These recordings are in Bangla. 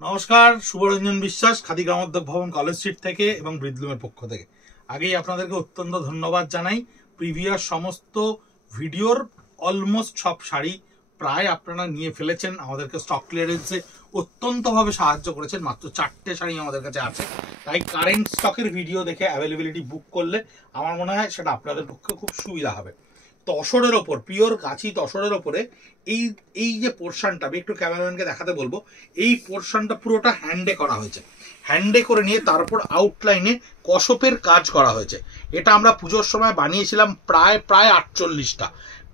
নমস্কার, শুভরঞ্জন বিশ্বাস, খাদি গ্রামোদ্যোগ ভবন, কলেজ স্ট্রিট থেকে এবং ব্রিদলুমের পক্ষ থেকে আগেই আপনাদেরকে অত্যন্ত ধন্যবাদ জানাই। প্রিভিয়াস সমস্ত ভিডিওর অলমোস্ট সব শাড়ি প্রায় আপনারা নিয়ে ফেলেছেন, আমাদেরকে স্টক ক্লিয়ারেন্সে অত্যন্তভাবে সাহায্য করেছেন। মাত্র 4টে শাড়ি আমাদের কাছে আছে, তাই কারেন্ট স্টকের ভিডিও দেখে অ্যাভেলেবিলিটি বুক করলে আমার মনে হয় সেটা আপনাদের পক্ষে খুব সুবিধা হবে। তসরের ওপর, পিওর কাঁচি তসরের ওপরে এই এই যে পোর্শনটা, আমি একটু ক্যামেরাম্যানকে দেখাতে বলবো, এই পোর্শনটা পুরোটা হ্যান্ডে করা হয়েছে। হ্যান্ডে করে নিয়ে তারপর আউটলাইনে কসপের কাজ করা হয়েছে। এটা আমরা পুজোর সময় বানিয়েছিলাম প্রায় 48টা।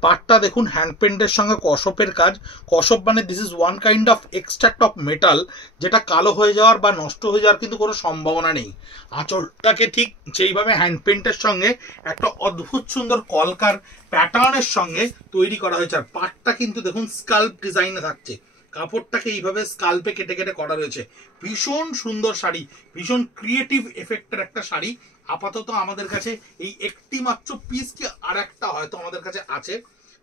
পাটটা দেখুন, হ্যান্ড পেন্টের সঙ্গে কসপের কাজ। কসপ মানে this is one kind of extract of metal, যেটা কালো হয়ে যাওয়ার বা নষ্ট হয়ে যাওয়ার কিন্তু কোনো সম্ভাবনা নেই। আঁচলটাকে ঠিক সেইভাবে হ্যান্ড পেন্টের সঙ্গে একটা অদ্ভুত সুন্দর কলকার প্যাটার্নের সঙ্গে তৈরি করা হয়েছে। আর পাটটা কিন্তু দেখুন স্কাল্প ডিজাইনে থাকছে, কাপড়টাকে এইভাবে স্কাল্পে কেটে কেটে করা রয়েছে। ভীষণ সুন্দর শাড়ি, ভীষণ ক্রিয়েটিভ এফেক্টের একটা শাড়ি। আপাতত আমাদের কাছে এই একটি মাত্র পিস, কি আর একটা হয়তো আমাদের কাছে আছে।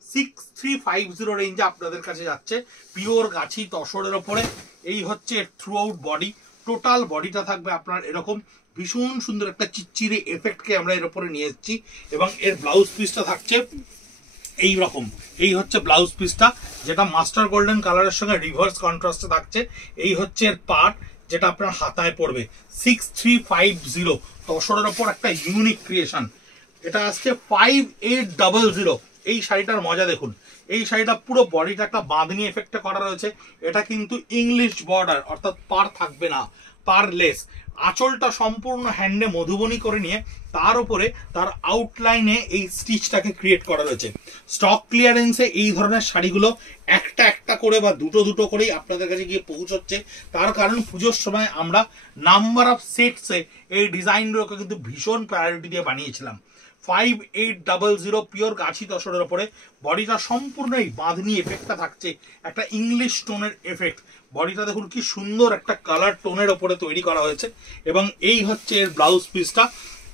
6350 রেঞ্জে আপনাদের কাছে যাচ্ছে, পিওর গাছি তসরের ওপরে। এই হচ্ছে থ্রু আউট বডি, টোটাল বডিটা থাকবে আপনার এরকম ভীষণ সুন্দর একটা চিচ্চিরে এফেক্টকে আমরা এর উপরে নিয়ে এসেছি। এবং এর ব্লাউজ পিসটা থাকছে এই রকম। এই হচ্ছে ব্লাউজ পিসটা, যেটা মাস্টার গোল্ডেন কালারের সঙ্গে রিভার্স কন্ট্রাস্টে থাকছে। এই হচ্ছে এর পার্ট, যেটা আপনার হাতায় পড়বে। 6350 তসরের ওপর একটা ইউনিক ক্রিয়েশন। এটা আসছে 5800। এই শাড়িটার মজা দেখুন, এই শাড়িটা পুরো বডিটা একটা বাঁধনি এফেক্টে করা রয়েছে। এটা কিন্তু ইংলিশ বর্ডার, অর্থাৎ পার থাকবে না, পারলেস। আঁচলটা সম্পূর্ণ হ্যান্ডে মধুবনী করে নিয়ে তার উপরে তার আউটলাইনে এই স্টিচটাকে ক্রিয়েট করা রয়েছে। স্টক ক্লিয়ারেন্সে এই ধরনের শাড়িগুলো একটা একটা করে বা দুটো দুটো করেই আপনাদের কাছে গিয়ে পৌঁছচ্ছে। তার কারণ পুজোর সময় আমরা নাম্বার অফ সেটসে এই ডিজাইনগুলোকে কিন্তু ভীষণ প্রায়োরিটি দিয়ে বানিয়েছিলাম। 5800 পিওর গাছি তসরের ওপরে বডিটা সম্পূর্ণ এই বাঁধনি এফেক্টটা থাকছে, একটা ইংলিশ টোনের এফেক্ট। বডিটা দেখুন কি সুন্দর একটা কালার টোনের ওপরে তৈরি করা হয়েছে। এবং এই হচ্ছে এর ব্লাউজ পিসটা,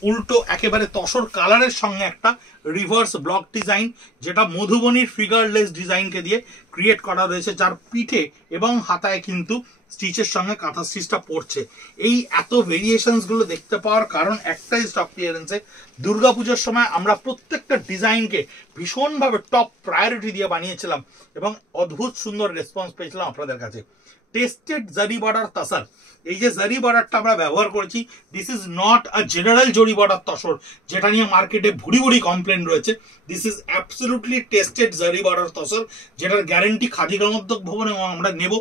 উল্টো একেবারে তসর কালারের সঙ্গে একটা রিভার্স ব্লক ডিজাইন, যেটা মধুবনীর ফিগারলেস ডিজাইনকে দিয়ে ক্রিয়েট করা রয়েছে, যার পিঠে এবং হাতায় কিন্তু স্টিচের সঙ্গে কাঁথা স্টিচটা পড়ছে। এই এত ভেরিয়েশনস গুলো দেখতে পাওয়ার কারণ একটাই, স্টক ক্লিয়ারেন্সে দুর্গাপুজোর সময় আমরা প্রত্যেকটা ডিজাইনকে ভীষণভাবে টপ প্রায়োরিটি দিয়ে বানিয়েছিলাম এবং অদ্ভুত সুন্দর রেসপন্স পেয়েছিলাম আপনাদের কাছে। টেস্টেড জারি বর্ডার তসর, এই যে জারি বর্ডারটা আমরা ব্যবহার করেছি, this is not a general জরি বর্ডার তসর, যেটা নিয়ে মার্কেটে ভুড়ি ভুড়ি কমপ্লেন রয়েছে। দিস ইজ অ্যাবসলিউটলি টেস্টেড জারি বর্ডার তসর, যেটার গ্যারেন্টি খাদি গ্রামোদ্যোগ ভবনে আমরা নেব।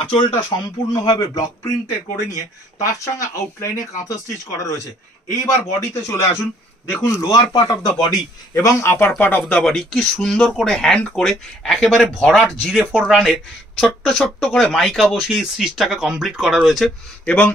আঁচলটা সম্পূর্ণভাবে ব্লক প্রিন্টে করে নিয়ে তার সঙ্গে আউটলাইনে কাঁথা স্টিচ করা রয়েছে। এইবার বডিতে চলে আসুন, দেখুন lower part of the body এবং upper part of the body কি সুন্দর করে হ্যান্ড করে একেবারে ভরাট জিরে ফোর রানের ছোট্ট ছোট্ট করে মাইকা বসিয়ে স্টিচটাকে কমপ্লিট করা রয়েছে। এবং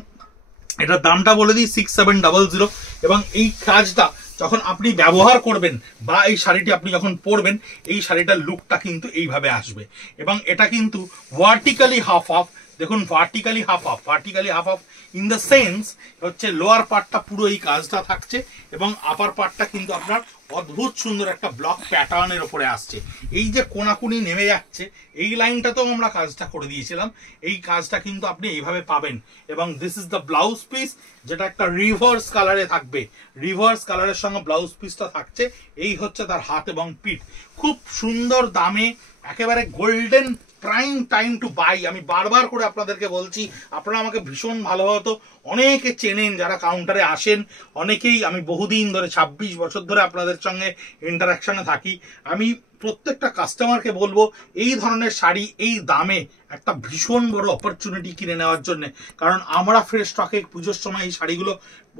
এটার দামটা বলে দিই 6700। এবং এই কাজটা যখন আপনি ব্যবহার করবেন বা এই শাড়িটি আপনি যখন পরবেন, এই শাড়িটার লুকটা কিন্তু এইভাবে আসবে। এবং এটা কিন্তু ভার্টিক্যালি হাফ হাফ, দেখুন vertically half half, vertically half half in the sense হচ্ছে লোয়ার পার্টটা পুরো এই কাজটা থাকছে এবং আপার পার্টটা কিন্তু আপনার অদ্ভুত সুন্দর একটা ব্লক প্যাটার্নের ওপরে আসছে। এই যে কোনাকুনি নেমে যাচ্ছে, এই লাইনটাতেও আমরা কাজটা করে দিয়েছিলাম। এই কাজটা কিন্তু আপনি এইভাবে পাবেন। এবং this is the blouse piece, যেটা একটা রিভার্স কালারে থাকবে। রিভার্স কালারের সঙ্গে ব্লাউজ পিসটা থাকছে। এই হচ্ছে তার হাত এবং পিঠ, খুব সুন্দর দামে, একেবারে golden prime time to buy. আমি বারবার করে আপনাদেরকে বলছি, আপনারা আমাকে ভীষণ ভালোভাবে অনেকে চেনেন, যারা কাউন্টারে আসেন অনেকেই। আমি বহুদিন ধরে 26 বছর ধরে আপনাদের সঙ্গে ইন্টারাকশনে থাকি। আমি প্রত্যেকটা কাস্টমারকে বলবো, এই ধরনের শাড়ি এই দামে একটা ভীষণ বড় অপরচুনিটি কিনে নেওয়ার জন্য। কারণ আমরা ফ্রেশ স্টকে পুজোর সময় এই শাড়িগুলো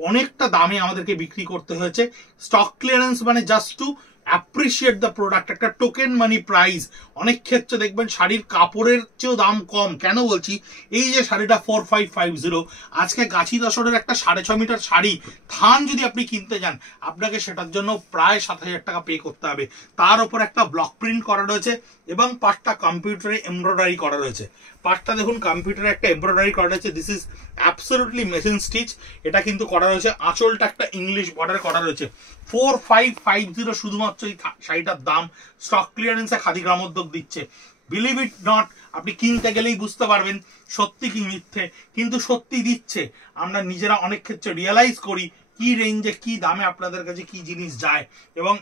অনেকটা দামে আমাদেরকে বিক্রি করতে হয়েছে। স্টক ক্লিয়ারেন্স মানে just two appreciate the product, একটা টোকেন মানি প্রাইস। অনেক ক্ষেত্রে দেখবেন শাড়ির কাপড়ের চেয়েও দাম কম। কেন বলছি, এই যে শাড়িটা 4550, আজকে গাছি তসরের একটা 6.5 মিটার শাড়ি থান যদি আপনি কিনতে যান, আপনাকে সেটার জন্য প্রায় 7000 টাকা পে করতে হবে। তার উপর একটা ব্লক প্রিন্ট করা রয়েছে এবং পাটটা কম্পিউটারে এমব্রয়ডারি করা রয়েছে। পাটটা দেখুন কম্পিউটারে একটা এমব্রয়ডারি করা রয়েছে। This is absolutely machine stitch. এটা কিন্তু করা রয়েছে, আঁচলটা একটা ইংলিশ বর্ডার করা রয়েছে। 4550 শুধুমাত্র এই শাড়িটার দাম স্টক ক্লিয়ারেন্সে খাদি গ্রামোদ্যোগ দিচ্ছে। বিলিভ ইট নট, আপনি কিনতে গেলেই বুঝতে পারবেন সত্যি কি মিথ্যে, কিন্তু সত্যি দিচ্ছে। আমরা নিজেরা অনেক ক্ষেত্রে রিয়েলাইজ করি কি রেঞ্জে কি দামে আপনাদের কাছে কি জিনিস যায়, এবং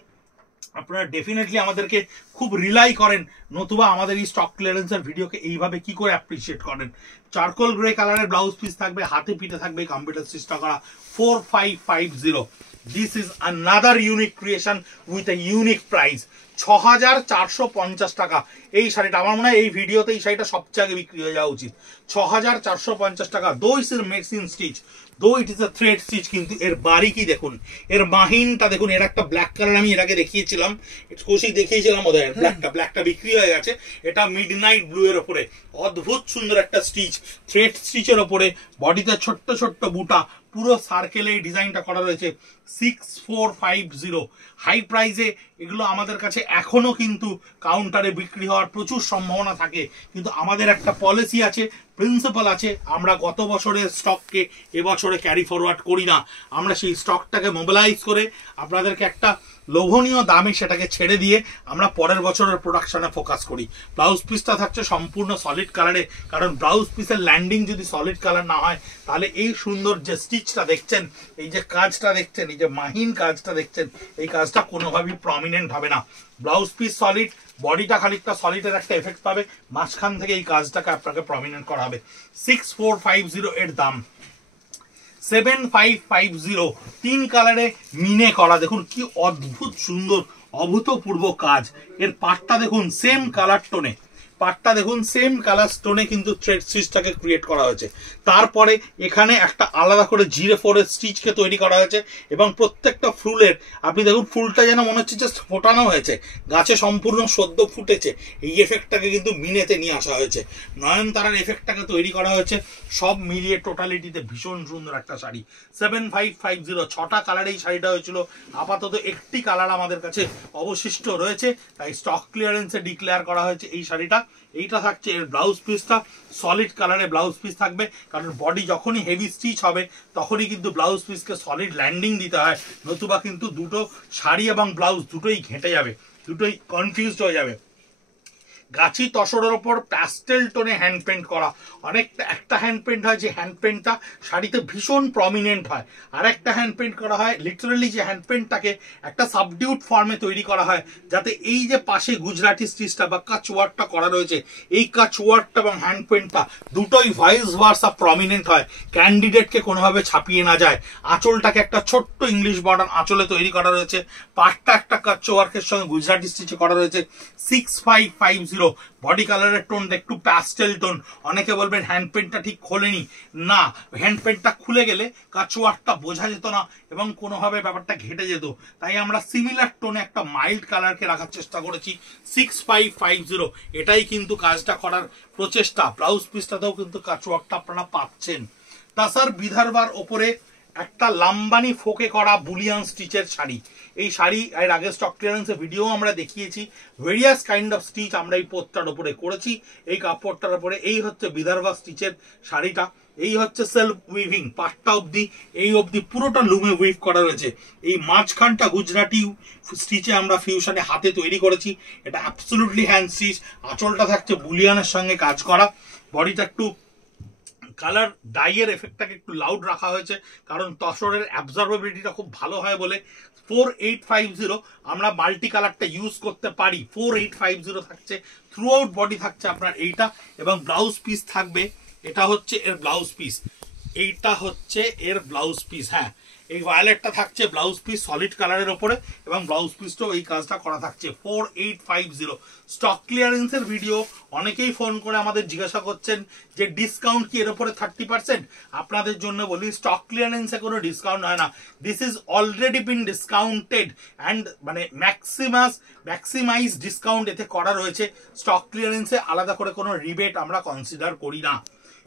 আপনারা ডেফিনেটলি আমাদেরকে খুব রিলাই করেন, নতুবা আমাদের এই স্টক ক্লিয়ারেন্সের ভিডিওকে এইভাবে কি করে অ্যাপ্রিসিয়েট করেন। চারকোল গ্রে কালারের ব্লাউজ পিস থাকবে, হাতে পিঠে থাকবে কম্পিউটার সিস্টেম করা 4550। This is another unique creation with a unique price. 6450 টাকা এই শাড়িটা। আমার মনে হয় এই ভিডিওতে এই শাড়িটা সবচেয়ে আগে বিক্রি হয়ে যাওয়া উচিত। 6450 টাকা। দো ইস মেক্সিন স্টিচ, দো it is a thread stitch, কিন্তু এর বারিকি দেখুন, এর মাহিনটা দেখুন। এর একটা ব্ল্যাক কালার আমি এর আগে দেখিয়েছিলাম, কৌশিক দেখিয়েছিলাম ওদের ব্ল্যাকটা বিক্রি হয়ে গেছে। এটা মিডনাইট ব্লু এর ওপরে অদ্ভুত সুন্দর একটা স্টিচ, থ্রেড স্টিচের ওপরে বডিতে ছোট্ট ছোট্ট বুটা, পুরো সার্কেলে এই ডিজাইনটা করা রয়েছে। 6450 হাই প্রাইসে এগুলো আমাদের কাছে এখনো কিন্তু কাউন্টারে বিক্রি হওয়ার প্রচুর সম্ভাবনা থাকে, কিন্তু আমাদের একটা পলিসি আছে, প্রিন্সিপাল আছে, আমরা গত বছরের স্টককে এবছরে ক্যারি ফরওয়ার্ড করি না। আমরা সেই স্টকটাকে মোবিলাইজ করে আপনাদেরকে একটা লোভনীয় দামে সেটাকে ছেড়ে দিয়ে আমরা পরের বছরের প্রোডাকশনে ফোকাস করি। ব্লাউজ পিসটা থাকছে সম্পূর্ণ সলিড কালারে, কারণ ব্লাউজ পিসের ল্যান্ডিং যদি সলিড কালার না হয় তাহলে এই সুন্দর যে স্টিচটা দেখছেন, এই যে কাজটা দেখছেন, এই যে মাহিন কাজটা দেখছেন, এই কাজটা কোনোভাবেই প্রমিনেন্ট হবে না। ব্লাউজ পিস সলিড, বডিটা খানিকটা সলিডের একটা এফেক্ট পাবে, মাঝখান থেকে এই কাজটাকে আপনাকে প্রমিনেন্ট করা হবে। 6450 এর দাম। 7550 তিন কালারে মিনে করা, দেখুন কি অদ্ভুত সুন্দর অভূতপূর্ব কাজ। এর পাটটা দেখুন সেম কালার টোনে, পাটটা দেখুন সেম কালার স্টোনে কিন্তু থ্রেড স্টিচটাকে ক্রিয়েট করা হয়েছে। তারপরে এখানে একটা আলাদা করে জিরে ফোরের স্টিচকে তৈরি করা হয়েছে, এবং প্রত্যেকটা ফুলের আপনি দেখুন ফুলটা যেন মনে হচ্ছে জাস্ট ফোটানো হয়েছে, গাছে সম্পূর্ণ সদ্য ফুটেছে। এই এফেক্টটাকে কিন্তু মিনেতে নিয়ে আসা হয়েছে, নয়নতারার এফেক্টটাকে তৈরি করা হয়েছে। সব মিলিয়ে টোটালিটিতে ভীষণ সুন্দর একটা শাড়ি। 7550 ছটা কালারে এই শাড়িটা হয়েছিল। আপাতত একটি কালার আমাদের কাছে অবশিষ্ট রয়েছে, তাই স্টক ক্লিয়ারেন্সে ডিক্লেয়ার করা হয়েছে এই শাড়িটা। এইটা থাকছে এর ব্লাউজ পিসটা, সলিড কালারে ব্লাউজ পিস থাকবে, কারণ বডি যখনই হেভি স্টিচ হবে তখনই কিন্তু ব্লাউজ পিসকে সলিড ল্যান্ডিং দিতে হয়, নতুবা কিন্তু দুটো শাড়ি এবং ব্লাউজ দুটোই ঘেঁটে যাবে, দুটোই কনফিউজড হয়ে যাবে। গাছি তসরের ওপর প্যাস্টেল টোনে হ্যান্ড পেন্ট করা। অনেকটা একটা হ্যান্ড পেন্ট হয় যে হ্যান্ড পেন্টটা শাড়িতে ভীষণ প্রমিনেন্ট হয়, আর একটা হ্যান্ড পেন্ট করা হয় লিটারালি যে হ্যান্ড পেন্টটাকে একটা সাবডিউট ফর্মে তৈরি করা হয়, যাতে এই যে পাশে গুজরাটি স্টিচটা বা কাচ ওয়ার্কটা করা রয়েছে, এই কাচ ওয়ার্কটা এবং হ্যান্ড পেন্টটা দুটোই ভাইস ভার্সা প্রমিনেন্ট হয়, ক্যান্ডিডেটকে কোনোভাবে ছাপিয়ে না যায়। আঁচলটাকে একটা ছোট্ট ইংলিশ বর্ডার আঁচলে তৈরি করা রয়েছে, পাটটা একটা কাচ ওয়ার্কের সঙ্গে গুজরাটি স্টিচে করা রয়েছে। 6550 বডি কালারের টোনটা একটু প্যাস্টেল টোন। অনেকে বলবেন হ্যান্ড পেন্টটা ঠিক খোলেনি, না, হ্যান্ড পেন্টটা খুলে গেলে কাচওয়ার্কটা বোঝা যেত না এবং কোনোভাবে ব্যাপারটা ঘেটে যেত, তাই আমরা সিমিলার টোনে একটা মাইল্ড কালারকে রাখার চেষ্টা করেছি। 6550 এটাই কিন্তু কাজটা করার প্রচেষ্টা। ব্লাউজ পিসটাতেও কিন্তু কাচওয়ার্কটা আপনারা পাচ্ছেন। তাছাড়া বিদর্ভার ওপরে একটা লাম্বানি ফোকে করা বুলিয়ান স্টিচের শাড়ি। এই শাড়ি এর আগে স্টক ক্লিয়ারেন্সের ভিডিও আমরা দেখিয়েছি, ভেরিয়াস কাইন্ড অফ স্টিচ আমরা এই পোতটার উপরে করেছি, এই কাপড়টার উপরে। এই হচ্ছে বিদর্ভা স্টিচের শাড়িটা, এই হচ্ছে সেলফ উইভিং, পাটটা অবধি এই অবধি পুরোটা লুমে উইভ করা রয়েছে। এই মাঝখানটা গুজরাটি স্টিচে আমরা ফিউশনে হাতে তৈরি করেছি, এটা অ্যাবসলিউটলি হ্যান্ড স্টিচ। আঁচলটা থাকছে বুলিয়ানের সঙ্গে কাজ করা, বডিটা একটু কালার ডাইয়ের এফেক্টটাকে একটু লাউড রাখা হয়েছে, কারণ তসরের অ্যাবজর্বেবিলিটিটা খুব ভালো হয় বলে। 4850 আমরা মাল্টি কালারটা ইউজ করতে পারি। 4850 থাকছে, থ্রু আউট বডি থাকছে আপনার এইটা, এবং ব্লাউজ পিস থাকবে, এটা হচ্ছে এর ব্লাউজ পিস, এইটা হচ্ছে এর ব্লাউজ পিস। হ্যাঁ, এই ভায়োলেটটা থাকছে ব্লাউজ পিস সলিড কালারের ওপরে, এবং ব্লাউজ পিসটাও এই কাজটা করা থাকছে। 4850 স্টক ক্লিয়ারেন্সের ভিডিও। অনেকেই ফোন করে আমাদের জিজ্ঞাসা করছেন যে ডিসকাউন্ট কি এর উপরে 30%? আপনাদের জন্য বলি স্টক ক্লিয়ারেন্সে কোনো ডিসকাউন্ট হয় না। This is already been discounted and মানে ম্যাক্সিমাইজ ডিসকাউন্ট এতে করা রয়েছে। স্টক ক্লিয়ারেন্সে আলাদা করে কোনো রিবেট আমরা কনসিডার করি না।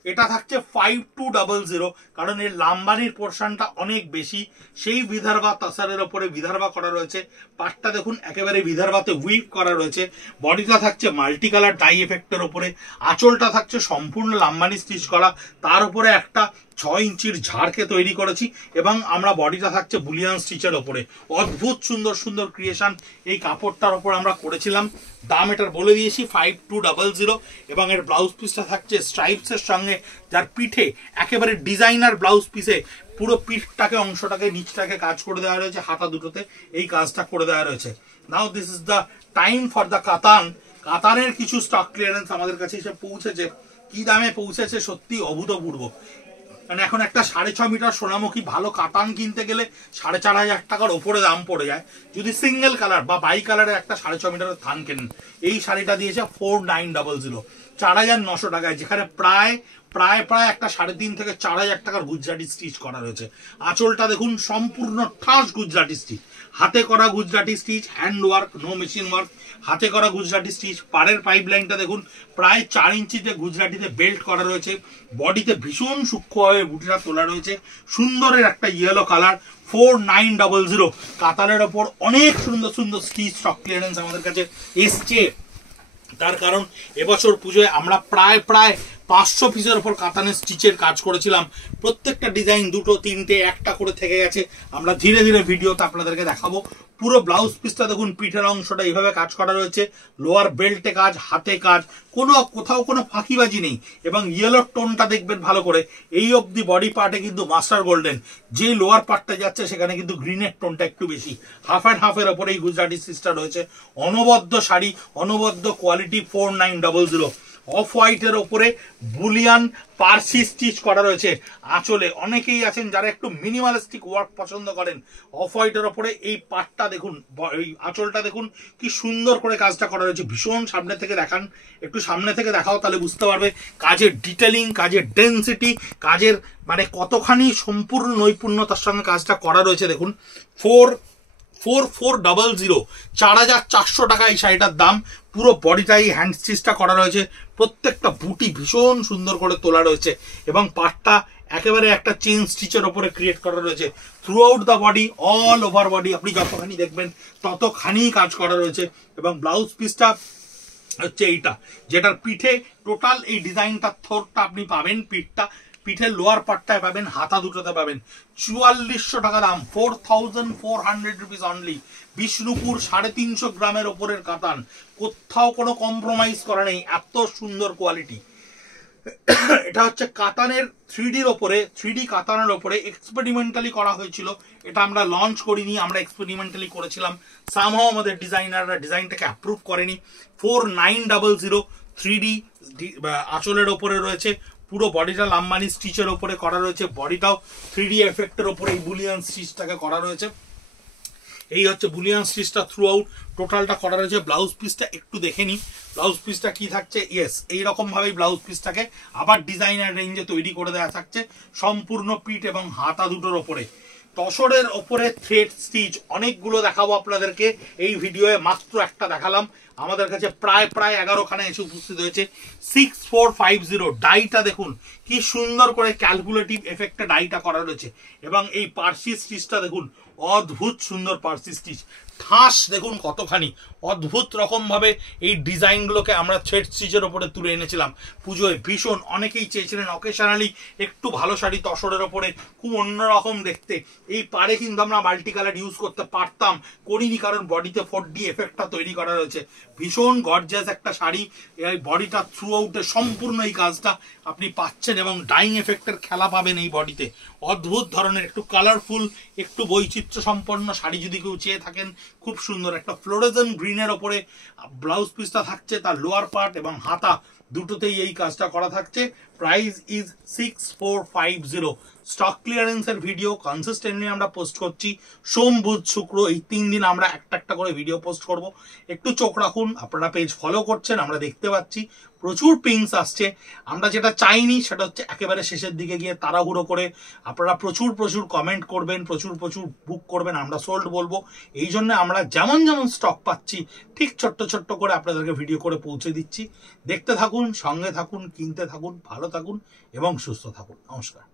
এটা থাকছে 5200, কারণ এর লাম্বানির পোর্শনটা অনেক বেশি। সেই বিদর্ভা তাসারের ওপরে বিদর্ভা করা রয়েছে, পাটটা দেখুন একেবারে বিদর্ভাতে উইভ করা রয়েছে, বডিটা থাকছে মাল্টি কালার ডাই এফেক্টের ওপরে, আঁচলটা থাকছে সম্পূর্ণ লাম্বানি স্টিচ করা, তার উপরে একটা 6 ইঞ্চির ঝাড়কে তৈরি করেছি, এবং আমরা বডিটা থাকছে বুলিয়ান স্টিচের ওপরে। অদ্ভুত সুন্দর সুন্দর ক্রিয়েশন এই কাপড়টার ওপর আমরা করেছিলাম। দাম এটার বলে দিয়েছি 5200 এবং এর ব্লাউজ পিসটা থাকছে স্ট্রাইপসের সঙ্গে, যার পিঠে একেবারে ডিজাইনার ব্লাউজ পিসে পুরো পিঠটাকে অংশটাকে নিচটাকে কাজ করে দেওয়া রয়েছে, হাতা দুটোতে এই কাজটা করে দেওয়া রয়েছে। Now this is the time for the katan. কাতানের কিছু স্টক ক্লিয়ারেন্স আমাদের কাছে এসে পৌঁছেছে। কি দামে পৌঁছেছে সত্যি অভূতপূর্ব। মানে এখন একটা 6.5 মিটার সোনামুখী ভালো কাতান কিনতে গেলে 4,500 টাকার ওপরে দাম পড়ে যায়। যদি সিঙ্গেল কালার বা বাই কালারের একটা 6.5 মিটারের থান কেনেন, এই শাড়িটা দিয়েছে 4900, 4,900 টাকায়, যেখানে প্রায় প্রায় প্রায় একটা 3.5 থেকে 4,000 টাকার গুজরাটি স্টিচ করা রয়েছে। আঁচলটা দেখুন সম্পূর্ণ ঠাস গুজরাটি স্টিচ, হাতে করা Gujarati stitch, hand work, no machine work, হাতে করা গুজরাটি স্টিচ। পাড়ের পাইপ লাইনটা দেখুন প্রায় 4 ইঞ্চিতে গুজরাটিতে বেল্ট করা রয়েছে। বডিতে ভীষণ সূক্ষ্মভাবে বুটিটা তোলা রয়েছে। সুন্দরের একটা ইয়েলো কালার, 4900। কাতানের ওপর অনেক সুন্দর সুন্দর স্টিচ স্টক ক্লিয়ারেন্স আমাদের কাছে এসছে। তার কারণ এবছর পুজোয় আমরা প্রায় 500 পিসের উপর কাতানের স্টিচের কাজ করেছিলাম। প্রত্যেকটা ডিজাইন 2, 3, 1টা করে থেকে গেছে। আমরা ধীরে ধীরে ভিডিওতে আপনাদেরকে দেখাবো। পুরো ব্লাউজ পিসটা দেখুন, পিঠের অংশটা এইভাবে কাজ করা রয়েছে, লোয়ার বেল্টে কাজ, হাতে কাজ, কোথাও কোনো ফাঁকিবাজি নেই। এবং ইয়েলোর টোনটা দেখবেন ভালো করে, এই অবধি বডি পার্টে কিন্তু মাস্টার গোল্ডেন, যে লোয়ার পার্টটা যাচ্ছে সেখানে কিন্তু গ্রিনের টোনটা একটু বেশি। হাফ অ্যান্ড হাফের ওপরে এই গুজরাটি স্টিচটা রয়েছে। অনবদ্য শাড়ি, অনবদ্য কোয়ালিটি, 4900। অফ হোয়াইটের ওপরে বুলিয়ান পার্সি স্টিচ করা রয়েছে। আঁচলে অনেকেই আছেন যারা একটু মিনিমালিস্টিক ওয়ার্ক পছন্দ করেন। অফ হোয়াইটের ওপরে এই পাটটা দেখুন, এই আঁচলটা দেখুন কি সুন্দর করে কাজটা করা রয়েছে। ভীষণ সামনে থেকে দেখান, একটু সামনে থেকে দেখাও, তাহলে বুঝতে পারবে কাজের ডিটেলিং, কাজের ডেন্সিটি, কাজের মানে কতখানি সম্পূর্ণ নৈপুণ্যতার সঙ্গে কাজটা করা রয়েছে। দেখুন 4400, 4,400 টাকা এই শাড়িটার দাম। পুরো বডিটাই হ্যান্ড স্টিচটা করা রয়েছে। প্রত্যেকটা বুটি ভীষণ সুন্দর করে তোলা রয়েছে এবং পাটটা একেবারে একটা চেন স্টিচের ওপরে ক্রিয়েট করা রয়েছে। Through out the body, all over body আপনি যতখানি দেখবেন ততখানি কাজ করা রয়েছে। এবং ব্লাউজ পিসটা হচ্ছে এইটা, যেটার পিঠে টোটাল এই ডিজাইনটা থ্রোটটা আপনি পাবেন, পিঠের লোয়ার পার্টটায় পাবেন, হাতা দুটোতে পাবেন। 4400 টাকা দাম, 4400 রুপিস অনলি। বিষ্ণুপুর 350 গ্রামের ওপরের কাতান, কোথাও কোনো কম্প্রোমাইজ করা নেই, এত সুন্দর কোয়ালিটি। এটা হচ্ছে কাতানের 3Dর ওপরে, 3D কাতানের ওপরে এক্সপেরিমেন্টালি করা হয়েছিল। এটা আমরা লঞ্চ করিনি, আমরা এক্সপেরিমেন্টালি করেছিলাম। সামহাও আমাদের ডিজাইনাররা ডিজাইনটাকে অ্যাপ্রুভ করেনি। 4900, 3D আঁচলের ওপরে রয়েছে। পুরো বডিটা লাম্বানি স্টিচের ওপরে করা রয়েছে। বডিটাও 3D এফেক্টের ওপরে এই বুলিয়ান স্টিচটাকে করা রয়েছে। এই হচ্ছে বুলিয়ান স্টিচটা থ্রু আউট টোটালটা করা রয়েছে। ব্লাউজ পিসটা একটু দেখে নিই, ব্লাউজ পিসটা কি থাকছে। ইয়েস, এইরকম ভাবেই ব্লাউজ পিসটাকে আবার ডিজাইনার রেঞ্জে তৈরি করে দেওয়া থাকছে, সম্পূর্ণ পিঠ এবং হাতা দুটোর ওপরে। তসরের ওপরে থ্রেড স্টিচ অনেকগুলো দেখাবো আপনাদেরকে, এই ভিডিওয়ে মাত্র একটা দেখালাম। আমাদের কাছে প্রায় 11খানা এসে উপস্থিত হয়েছে। 6450 ডাইটা দেখুন কি সুন্দর করে ক্যালকুলেটিভ এফেক্টে ডাইটা করা রয়েছে। এবং এই পার্সি স্টিচটা দেখুন, অদ্ভুত সুন্দর পার্সি স্টিচ। ঠাস দেখুন কতখানি, অদ্ভুত রকম ভাবে এই ডিজাইনগুলোকে আমরা থ্রেড স্টিচের ওপরে তুলে এনেছিলাম পুজোয়। ভীষণ অনেকেই চেয়েছিলেন অকেশনালি একটু ভালো শাড়ি তসরের ওপরে, খুব অন্যরকম দেখতে। এই পারে কিন্তু আমরা মাল্টি কালার ইউজ করতে পারতাম, করিনি, কারণ বডিতে 4D এফেক্টটা তৈরি করা রয়েছে। ভীষণ গর্জিয়াস একটা শাড়ি, এই বডিটা থ্রু আউটে সম্পূর্ণ এই কাজটা আপনি পাচ্ছেন এবং ডাইং এফেক্টের খেলা পাবেন এই বডিতে। অদ্ভুত ধরনের একটু কালারফুল, একটু বৈচিত্র্য সম্পন্ন শাড়ি যদি কেউ চেয়ে থাকেন, খুব সুন্দর একটা ফ্লোরেসেন্ট গ্রিনের ওপরে ব্লাউজ পিসটা থাকছে। তার লোয়ার পার্ট এবং হাতা দুটোতেই এই কাজটা করা থাকছে। Price is 6450। স্টক ক্লিয়ারেন্সের ভিডিও কনসিস্টেন্টলি আমরা পোস্ট করছি, সোম বুধ শুক্র এই 3 দিন আমরা একটা করে ভিডিও পোস্ট করব। একটু চোখ রাখুন, আপনারা পেজ ফলো করছেন, আমরা দেখতে পাচ্ছি প্রচুর পিংস আসছে। আমরা যেটা চাইনি সেটা হচ্ছে একেবারে শেষের দিকে গিয়ে তাড়াহুড়ো করে আপনারা প্রচুর কমেন্ট করবেন, প্রচুর বুক করবেন, আমরা সোল্ড বলবো। এই জন্য আমরা যেমন স্টক পাচ্ছি ঠিক ছোট্ট করে আপনাদেরকে ভিডিও করে পৌঁছে দিচ্ছি। দেখতে থাকুন, সঙ্গে থাকুন, কিনতে থাকুন, ভালো থাকুন এবং সুস্থ থাকুন। নমস্কার।